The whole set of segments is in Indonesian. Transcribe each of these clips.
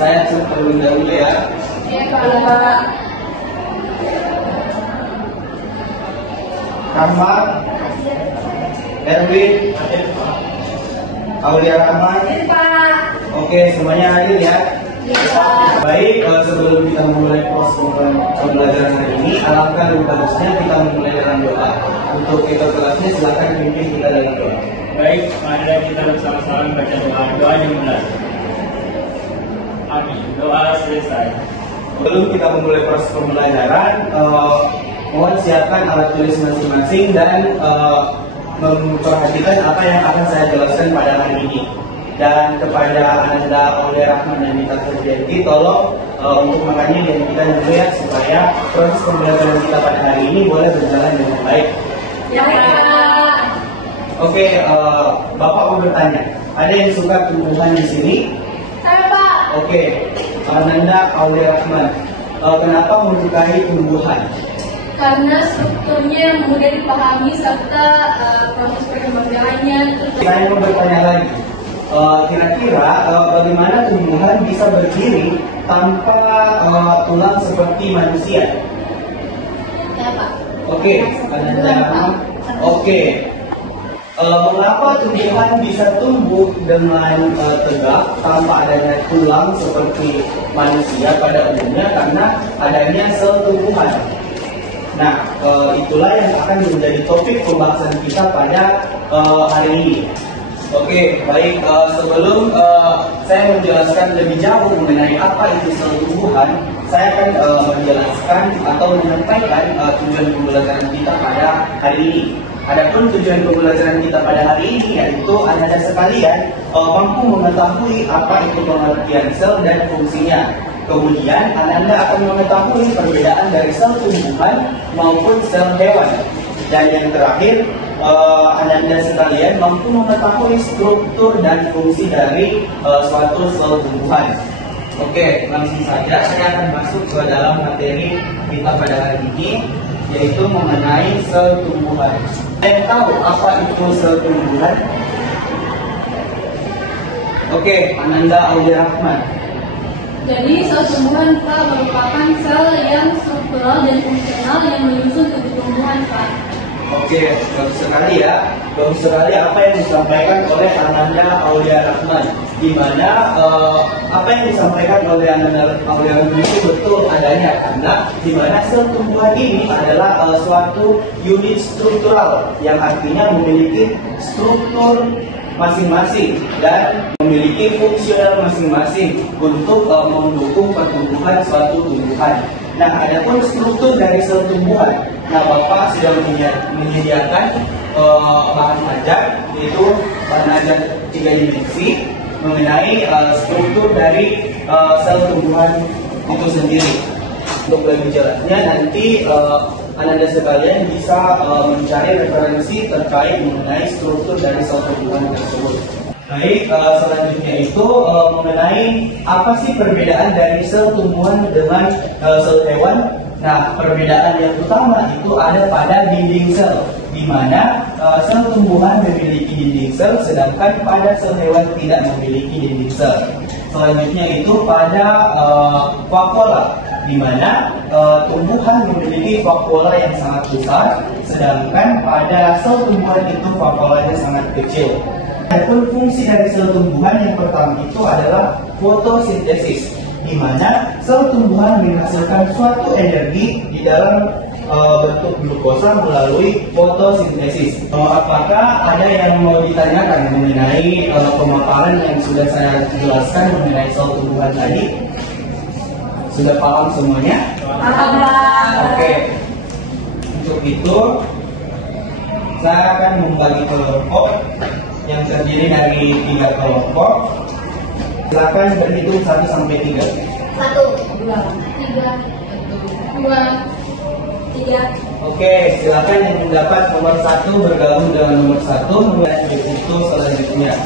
Saya terlebih dahulu ya. Ya, Pak. Rahmat, Erwin, Aulia Rahman. Pak. Oke, semuanya hadir ya. Baik, sebelum kita memulai proses pembelajaran hari ini, alangkah lebih bagusnya kita memulai dengan doa. Untuk kita kelasnya silakan pimpin kita dalam doa. Baik, mari kita bersama-sama membaca doa yang benar. Amin. Doa selesai. Sebelum kita memulai proses pembelajaran, mohon siapkan alat tulis masing-masing dan memperhatikan apa yang akan saya jelaskan pada hari ini. Dan kepada Ananda, Aulia Rahman dan Nita Terjadi, tolong untuk makanya kita dulu ya, supaya proses pembelajaran kita pada hari ini boleh berjalan dengan baik. Ya, Pak. Oke, Bapak mau bertanya, ada yang suka tumbuhan di sini? Saya, Pak. Oke, Ananda, Aulia Rahman, kenapa menyukai tumbuhan? Karena strukturnya mudah dipahami serta proses perkembangannya. Saya mau bertanya lagi. Kira-kira bagaimana tumbuhan bisa berdiri tanpa tulang seperti manusia? Ya, Pak. Oke, Oke, mengapa tumbuhan bisa tumbuh dengan tegak tanpa adanya tulang seperti manusia pada umumnya? Karena adanya sel tumbuhan. Nah, itulah yang akan menjadi topik pembahasan kita pada hari ini. Oke, baik. Sebelum saya menjelaskan lebih jauh mengenai apa itu sel tumbuhan, saya akan menjelaskan atau menyampaikan tujuan pembelajaran kita pada hari ini. Adapun tujuan pembelajaran kita pada hari ini yaitu Anda sekalian mampu mengetahui apa itu pengertian sel dan fungsinya. Kemudian Anda akan mengetahui perbedaan dari sel tumbuhan maupun sel hewan. Dan yang terakhir, Anda sekalian mampu mengetahui struktur dan fungsi dari suatu sel tumbuhan. Oke, langsung saja saya akan masuk ke dalam materi kita pada hari ini, yaitu mengenai sel tumbuhan. Saya tahu apa itu sel tumbuhan? Oke, Ananda, Aulia Rahman. Jadi sel tumbuhan, Pak, merupakan sel yang struktural dan fungsional yang menyusun tubuh tumbuhan, Pak. Oke, bagus sekali ya. Bagus sekali apa yang disampaikan oleh Ananda, Aulia Rahman. Di mana apa yang disampaikan oleh Ananda, Aulia Rahman itu betul adanya, karena di mana sel tumbuhan ini adalah suatu unit struktural yang artinya memiliki struktur masing-masing dan memiliki fungsional masing-masing untuk mendukung pertumbuhan suatu tumbuhan. Nah, adapun struktur dari sel tumbuhan, nah Bapak sudah menyediakan bahan ajar, yaitu bahan ajar 3 dimensi mengenai struktur dari sel tumbuhan itu sendiri. Untuk lebih jelasnya nanti Anda sekalian bisa mencari referensi terkait mengenai struktur dari sel tumbuhan tersebut. Baik, selanjutnya itu mengenai apa sih perbedaan dari sel tumbuhan dengan sel hewan. Nah, perbedaan yang utama itu ada pada dinding sel, di mana sel tumbuhan memiliki dinding sel, sedangkan pada sel hewan tidak memiliki dinding sel. Selanjutnya itu pada vakuola, di mana tumbuhan memiliki vakuola yang sangat besar, sedangkan pada sel tumbuhan itu vakuolanya sangat kecil. Adapun fungsi dari sel tumbuhan yang pertama itu adalah fotosintesis, di mana sel tumbuhan menghasilkan suatu energi di dalam bentuk glukosa melalui fotosintesis. Apakah ada yang mau ditanyakan mengenai pemaparan yang sudah saya jelaskan mengenai sel tumbuhan tadi? Sudah paham semuanya? Oke. Untuk itu, saya akan membagi kelompok yang terdiri dari 3 kelompok. Silakan berhitung 1 sampai 3. 1, 2, 3, 2, 3. Oke, silakan yang mendapat nomor 1 bergabung dengan nomor 1 kemudian itu selanjutnya.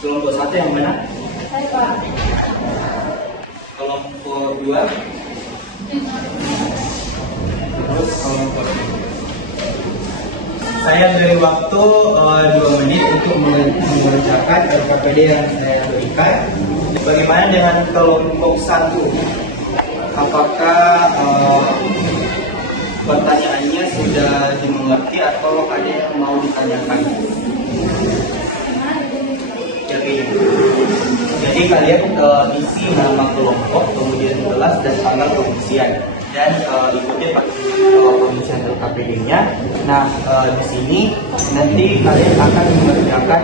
Kelompok 1 yang mana? Saya, Pak. Kelompok 2. Terus kelompok 3. Saya beri waktu 2 menit untuk mengerjakan RKPD yang saya berikan. bagaimana dengan kelompok 1? Apakah pertanyaannya sudah dimengerti atau ada yang mau ditanyakan? Jadi kalian isi nama kelompok, kemudian kelas dan tanggal pengisian, dan ikuti pengisian LKPD-nya. Nah, di sini nanti kalian akan mengerjakan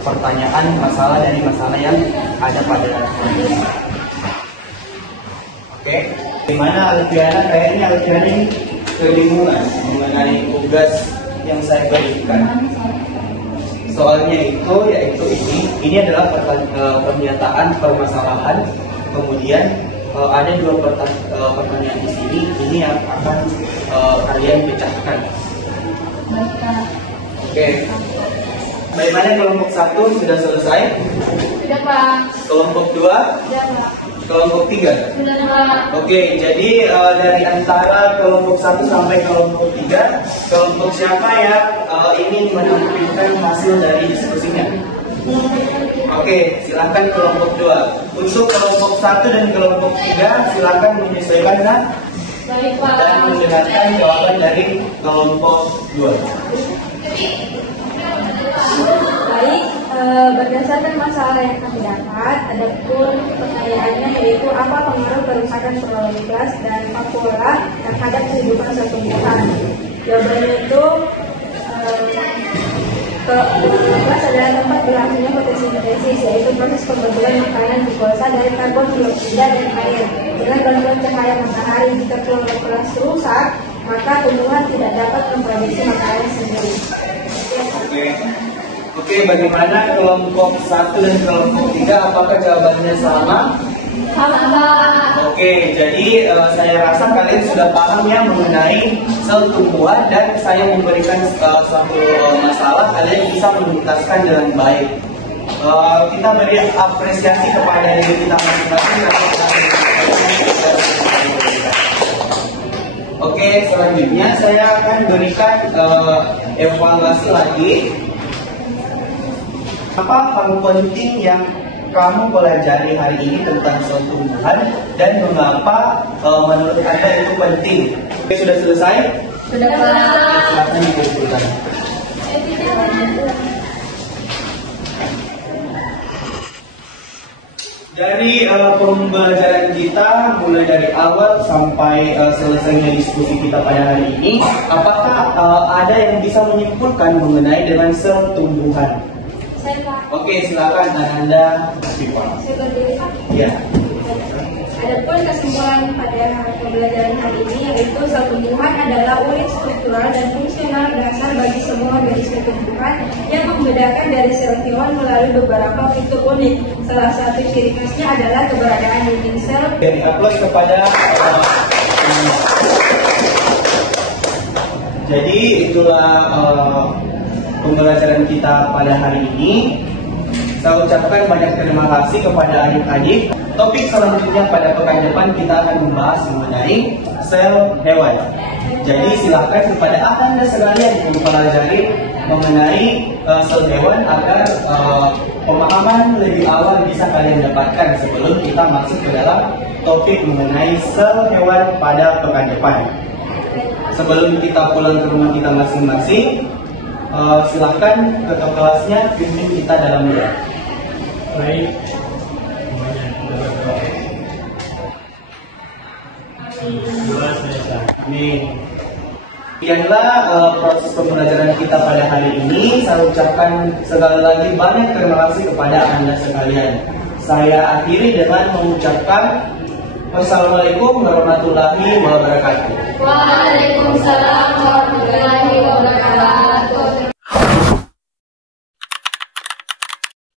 pertanyaan masalah dari masalah yang ada pada kondisi. Oke, gimana Alfiana? Kayaknya Alfiana ini kebingungan mengenai tugas yang saya berikan. Soalnya yaitu ini adalah pernyataan permasalahan. Kemudian ada dua pertanyaan di sini. Ini yang akan kalian pecahkan. Oke. Bagaimana kelompok 1 sudah selesai? Sudah, Pak. Kelompok 2? Sudah, Pak. Kelompok 3? Sudah, Pak. Oke, jadi dari antara kelompok 1 sampai kelompok 3, kelompok siapa yang ingin menampilkan hasil dari diskusinya? Oke, silakan kelompok 2. Untuk kelompok 1 dan kelompok 3, silakan menyesuaikan Baik, Pak. dan mendengarkan jawaban dari kelompok 2. Baik, berdasarkan masalah yang kami dapat, adapun pertanyaannya yaitu apa pengaruh kerusakan pola gas dan pola terhadap kehidupan tumbuhan. Jawabannya itu gas adalah tempat berlangsungnya fotosintesis, yaitu proses pembentukan makanan glukosa dari karbon dioksida dan air dengan bantuan cahaya matahari. Jika kelas rusak, maka tumbuhan tidak dapat memproduksi makanan sendiri. Oke, bagaimana kelompok 1 dan kelompok 3? Apakah jawabannya sama? Sama. Oke, jadi saya rasa kalian sudah paham ya mengenai sel tumbuhan, dan saya memberikan suatu masalah, kalian bisa menuntaskan dengan baik. Kita beri apresiasi kepada diri kita masing-masing. Oke, selanjutnya saya akan berikan evaluasi lagi. Apa hal penting yang kamu pelajari hari ini tentang sel tumbuhan dan mengapa menurut Anda itu penting? Oke, sudah selesai? Sudah, Pak. Silakan dikumpulkan. Dari pembelajaran kita mulai dari awal sampai selesainya diskusi kita pada hari ini, apakah ada yang bisa menyimpulkan mengenai dengan sel tumbuhan? Saya, Pak. Oke, silakan Anda. Saya berdiri, Pak. Ya. Adapun kesimpulan pada pembelajaran hari ini yaitu sel tumbuhan adalah unit struktural dan fungsional dasar bagi semua organisme tumbuhan yang membedakan dari sel hewan melalui beberapa fitur unik. Salah satu ciri khasnya adalah keberadaan dinding sel. Jadi aplaus kepada jadi itulah pembelajaran kita pada hari ini. Saya ucapkan banyak terima kasih kepada adik-adik. Topik selanjutnya pada pekan depan kita akan membahas mengenai sel hewan. Jadi silakan kepada Anda sekalian mempelajari mengenai sel hewan agar pemahaman lebih awal bisa kalian dapatkan sebelum kita masuk ke dalam topik mengenai sel hewan pada pekan depan. Sebelum kita pulang ke rumah kita masing-masing, silakan ketua kelasnya pimpin kita dalam doa. Baik. Amin. Demikianlah proses pembelajaran kita pada hari ini. Saya ucapkan sekali lagi banyak terima kasih kepada Anda sekalian. Saya akhiri dengan mengucapkan wassalamualaikum warahmatullahi wabarakatuh. Waalaikumsalam warahmatullahi wabarakatuh.